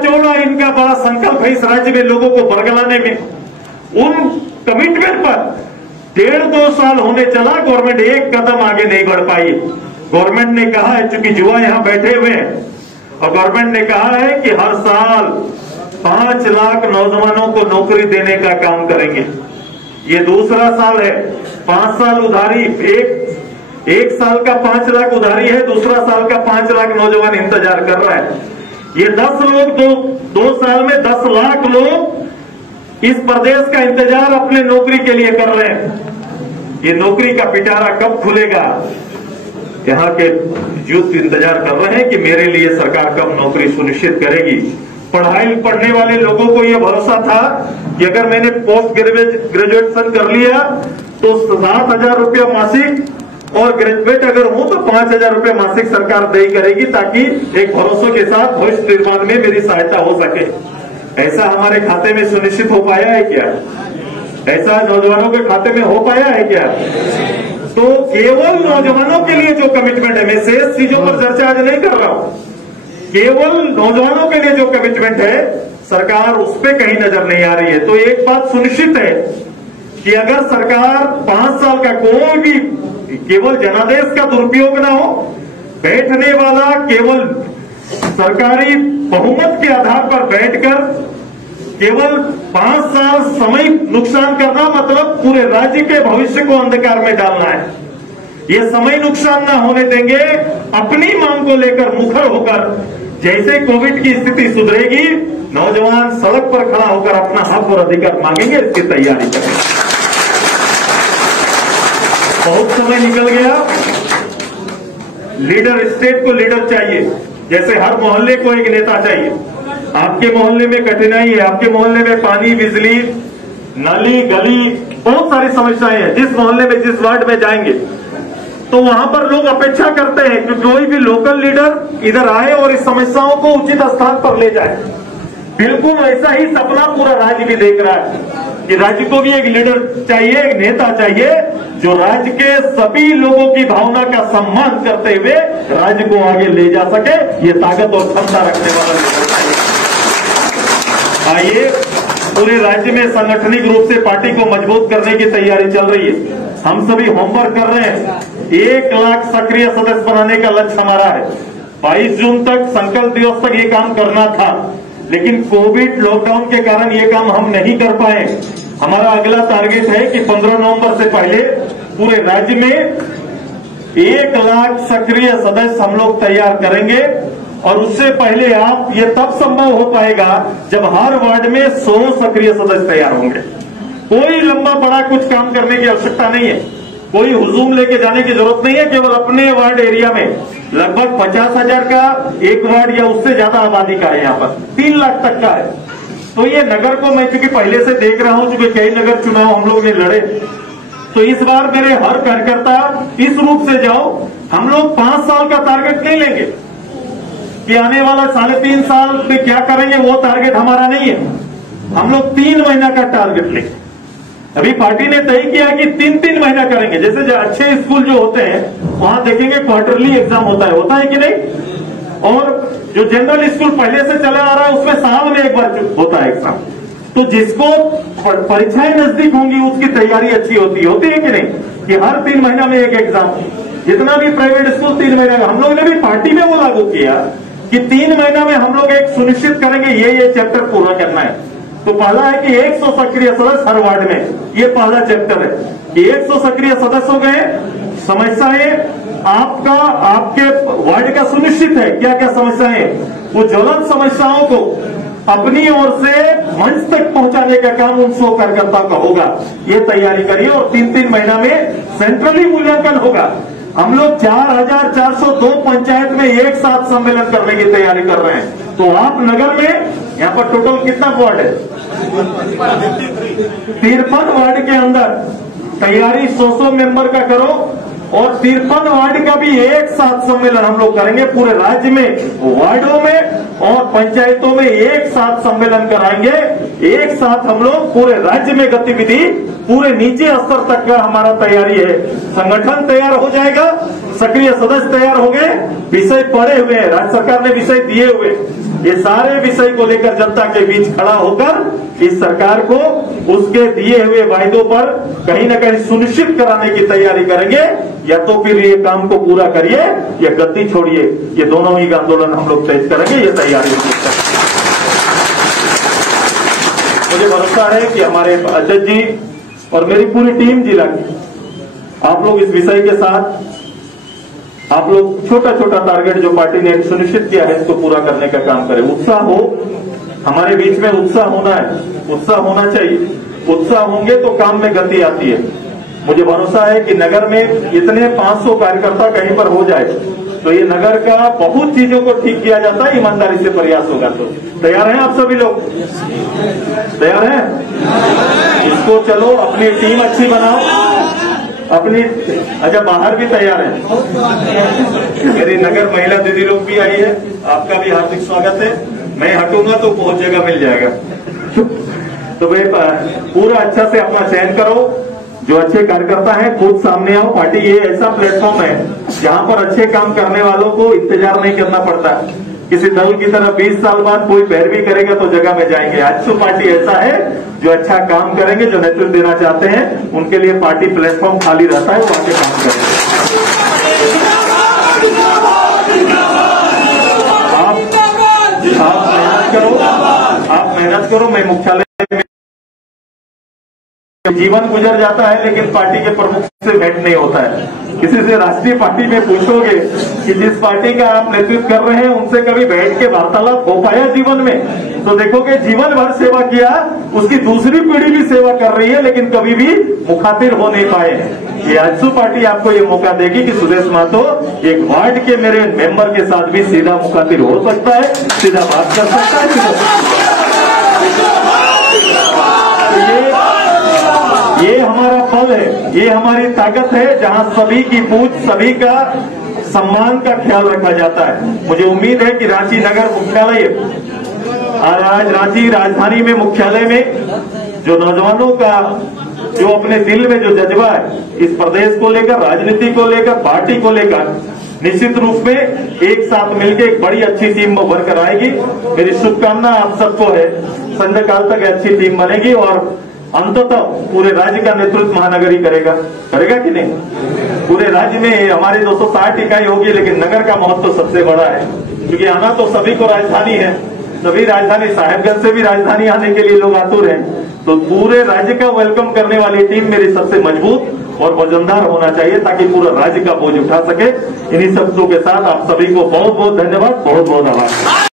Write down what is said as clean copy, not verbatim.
चौड़ा इनका बड़ा संकल्प है इस राज्य में लोगों को बरगलाने में। उन कमिटमेंट पर 1.5-2 साल होने चला, गवर्नमेंट एक कदम आगे नहीं बढ़ पाई। गवर्नमेंट ने कहा है, चूंकि युवा यहां बैठे हुए हैं, और गवर्नमेंट ने कहा है कि हर साल 5 लाख नौजवानों को नौकरी देने का काम करेंगे। ये दूसरा साल है। 5 साल उधारी, एक साल का 5 लाख उधारी है, दूसरा साल का 5 लाख नौजवान इंतजार कर रहा है। ये 10 लोग 2 साल में 10 लाख लोग इस प्रदेश का इंतजार अपने नौकरी के लिए कर रहे हैं। ये नौकरी का पिटारा कब खुलेगा? यहाँ के यूथ इंतजार कर रहे हैं कि मेरे लिए सरकार कब नौकरी सुनिश्चित करेगी। पढ़ने वाले लोगों को यह भरोसा था कि अगर मैंने पोस्ट ग्रेजुएशन कर लिया तो 7,000 रुपया मासिक, और ग्रेजुएट अगर हूं तो 5,000 रुपया मासिक सरकार दे करेगी, ताकि एक भरोसे के साथ भविष्य निर्माण में मेरी सहायता हो सके। ऐसा हमारे खाते में सुनिश्चित हो पाया है क्या? ऐसा नौजवानों के खाते में हो पाया है क्या? तो केवल नौजवानों के लिए जो कमिटमेंट है, मैं शेष चीजों पर चर्चा आज नहीं कर रहा हूं, केवल नौजवानों के लिए जो कमिटमेंट है सरकार उस पर कहीं नजर नहीं आ रही है। तो एक बात सुनिश्चित है कि अगर सरकार 5 साल का कोई भी केवल जनादेश का दुरुपयोग ना हो, बैठने वाला केवल सरकारी बहुमत के आधार पर बैठकर केवल 5 साल समय नुकसान करना, मतलब पूरे राज्य के भविष्य को अंधकार में डालना है। ये समय नुकसान ना होने देंगे। अपनी मांग को लेकर मुखर होकर, जैसे कोविड की स्थिति सुधरेगी, नौजवान सड़क पर खड़ा होकर अपना हक और अधिकार मांगेंगे, इसकी तैयारी करेंगे। बहुत समय निकल गया। लीडर, स्टेट को लीडर चाहिए, जैसे हर मोहल्ले को एक नेता चाहिए। आपके मोहल्ले में कठिनाई है, आपके मोहल्ले में पानी, बिजली, नाली, गली, बहुत सारी समस्याएं हैं। जिस मोहल्ले में, जिस वार्ड में जाएंगे तो वहां पर लोग अपेक्षा करते हैं कि कोई भी लोकल लीडर इधर आए और इस समस्याओं को उचित स्थान पर ले जाए। बिल्कुल वैसा ही सपना पूरा राज्य भी देख रहा है कि राज्य को भी एक लीडर चाहिए, एक नेता चाहिए जो राज्य के सभी लोगों की भावना का सम्मान करते हुए राज्य को आगे ले जा सके। ये ताकत और क्षमता रखने वाला लीडर चाहिए। आइए, पूरे राज्य में सांगठनिक रूप से पार्टी को मजबूत करने की तैयारी चल रही है। हम सभी होमवर्क कर रहे हैं। 1 लाख सक्रिय सदस्य बनाने का लक्ष्य हमारा है। 22 जून तक, संकल्प दिवस तक ये काम करना था, लेकिन कोविड लॉकडाउन के कारण ये काम हम नहीं कर पाए। हमारा अगला टारगेट है कि 15 नवंबर से पहले पूरे राज्य में 1 लाख सक्रिय सदस्य हम लोग तैयार करेंगे। और उससे पहले आप, ये तब संभव हो पाएगा जब हर वार्ड में 100 सक्रिय सदस्य तैयार होंगे। कोई लंबा बड़ा कुछ काम करने की आवश्यकता नहीं है, कोई हुजूम लेके जाने की जरूरत नहीं है। केवल अपने वार्ड एरिया में लगभग 50,000 का एक वार्ड या उससे ज्यादा आबादी का है, यहाँ पर 3 लाख तक का है। तो ये नगर को मैं चूंकि पहले से देख रहा हूं, चूंकि कई नगर चुनाव हम लोग ने लड़े, तो इस बार मेरे हर कार्यकर्ता इस रूप से जाओ। हम लोग 5 साल का टारगेट नहीं लेंगे कि आने वाला 3.5 साल में क्या करेंगे, वो टारगेट हमारा नहीं है। हम लोग 3 महीना का टारगेट लेंगे। अभी पार्टी ने तय किया कि 3-3 महीना करेंगे। जैसे जो अच्छे स्कूल जो होते हैं वहां देखेंगे क्वार्टरली एग्जाम होता है कि नहीं, और जो जनरल स्कूल पहले से चला आ रहा है उसमें साल में एक बार होता है एग्जाम। तो जिसको परीक्षाएं नजदीक होंगी उसकी तैयारी अच्छी होती है कि नहीं, कि हर 3 महीना में एक एग्जाम। जितना भी प्राइवेट स्कूल 3 महीना का, हम लोग ने भी पार्टी में वो लागू किया कि 3 महीना में हम लोग एक सुनिश्चित करेंगे ये चैप्टर पूरा करना है। तो पहला है कि 100 सक्रिय सदस्य हर वार्ड में, ये पहला चैप्टर है कि 100 सक्रिय सदस्य हो गए। समस्याएं आपके वार्ड का सुनिश्चित है, क्या क्या समस्याएं, वो ज्वलंत समस्याओं को अपनी ओर से मंच तक पहुंचाने का काम उन 100 कार्यकर्ताओं का होगा। ये तैयारी करिए। और 3-3 महीना में सेंट्रली मूल्यांकन होगा। हम लोग 4,402 पंचायत में एक साथ सम्मेलन करने की तैयारी कर रहे हैं। तो आप नगर में, यहाँ पर टोटल कितना वार्ड है, 53 वार्ड के अंदर तैयारी 100 मेंबर का करो। और 53 वार्ड का भी एक साथ सम्मेलन हम लोग करेंगे पूरे राज्य में, वार्डों में और पंचायतों में एक साथ सम्मेलन कराएंगे। एक साथ हम लोग पूरे राज्य में गतिविधि, पूरे नीचे स्तर तक का हमारा तैयारी है। संगठन तैयार हो जाएगा, सक्रिय सदस्य तैयार हो गए, विषय पड़े हुए हैं, राज्य सरकार ने विषय दिए हुए। ये सारे विषय को लेकर जनता के बीच खड़ा होकर इस सरकार को उसके दिए हुए वायदों पर कहीं न कहीं सुनिश्चित कराने की तैयारी करेंगे, या तो फिर ये काम को पूरा करिए या गद्दी छोड़िए। ये दोनों ही आंदोलन हम लोग तेज करेंगे, ये तैयारी मुझे भरोसा है कि हमारे अजय जी और मेरी पूरी टीम जिला की, आप लोग इस विषय के साथ आप लोग छोटा छोटा टारगेट जो पार्टी ने सुनिश्चित किया है इसको पूरा करने का काम करें। उत्साह हो, हमारे बीच में उत्साह होना है, उत्साह होना चाहिए। उत्साह होंगे तो काम में गति आती है। मुझे भरोसा है कि नगर में इतने 500 कार्यकर्ता कहीं पर हो जाए तो ये नगर का बहुत चीजों को ठीक किया जाता है, ईमानदारी से प्रयास होगा तो। तैयार हैं आप सभी लोग? तैयार हैं? इसको चलो अपनी टीम अच्छी बनाओ, अपनी अच्छा बाहर भी तैयार है। मेरी नगर महिला दीदी लोग भी आई है, आपका भी हार्दिक स्वागत है। मैं हटूंगा तो बहुत जगह मिल जाएगा। तो भाई पूरा अच्छा से अपना चयन करो, जो अच्छे कार्यकर्ता हैं खुद सामने आओ। पार्टी ये ऐसा प्लेटफॉर्म है जहां पर अच्छे काम करने वालों को इंतजार नहीं करना पड़ता। किसी दल की तरह 20 साल बाद कोई पैरवी करेगा तो जगह में जाएंगे। आज तो पार्टी ऐसा है जो अच्छा काम करेंगे, जो नेतृत्व देना चाहते हैं उनके लिए पार्टी प्लेटफॉर्म खाली रहता है, वो आके काम करेंगे। आप मेहनत करो। मैं मुख्यालय जीवन गुजर जाता है लेकिन पार्टी के प्रमुख से भेंट नहीं होता है। किसी से राष्ट्रीय पार्टी में पूछोगे कि जिस पार्टी का आप नेतृत्व कर रहे हैं उनसे कभी बैठ के वार्तालाप हो पाया जीवन में, तो देखोगे जीवन भर सेवा किया, उसकी दूसरी पीढ़ी भी सेवा कर रही है लेकिन कभी भी मुखातिब हो नहीं पाए हैं। ये आजसू पार्टी आपको ये मौका देगी कि सुदेश महतो एक वार्ड के मेरे मेंबर के साथ भी सीधा मुखातिब हो सकता है, सीधा बात कर सकता है। ये हमारा बल है, ये हमारी ताकत है, जहां सभी की पूछ, सभी का सम्मान का ख्याल रखा जाता है। मुझे उम्मीद है कि रांची नगर मुख्यालय, आज रांची राजधानी में मुख्यालय में जो नौजवानों का जो अपने दिल में जो जज्बा है इस प्रदेश को लेकर, राजनीति को लेकर, पार्टी को लेकर, निश्चित रूप में एक साथ मिलकर एक बड़ी अच्छी टीम बनकर आएगी। मेरी शुभकामना आप सबको है, संध्या काल तक अच्छी टीम बनेगी और अंततः पूरे राज्य का नेतृत्व महानगर ही करेगा कि नहीं? पूरे राज्य में हमारी 260 इकाई होगी लेकिन नगर का महत्व सबसे बड़ा है, क्योंकि आना तो सभी को राजधानी है, सभी राजधानी, साहेबगंज से भी राजधानी आने के लिए लोग आतुर हैं। तो पूरे राज्य का वेलकम करने वाली टीम मेरी सबसे मजबूत और वजनदार होना चाहिए ताकि पूरा राज्य का बोझ उठा सके। इन्हीं शब्दों के साथ आप सभी को बहुत बहुत धन्यवाद, बहुत बहुत आभार।